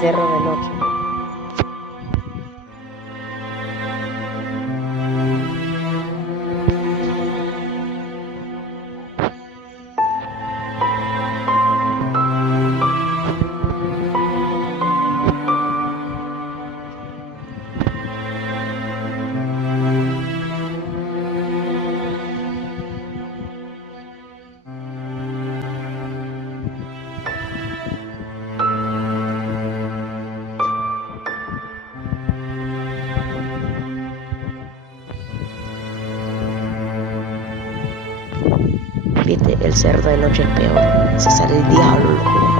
cerro de noche. Viste, el cerro de noche es peor. Se sale el diablo, loco.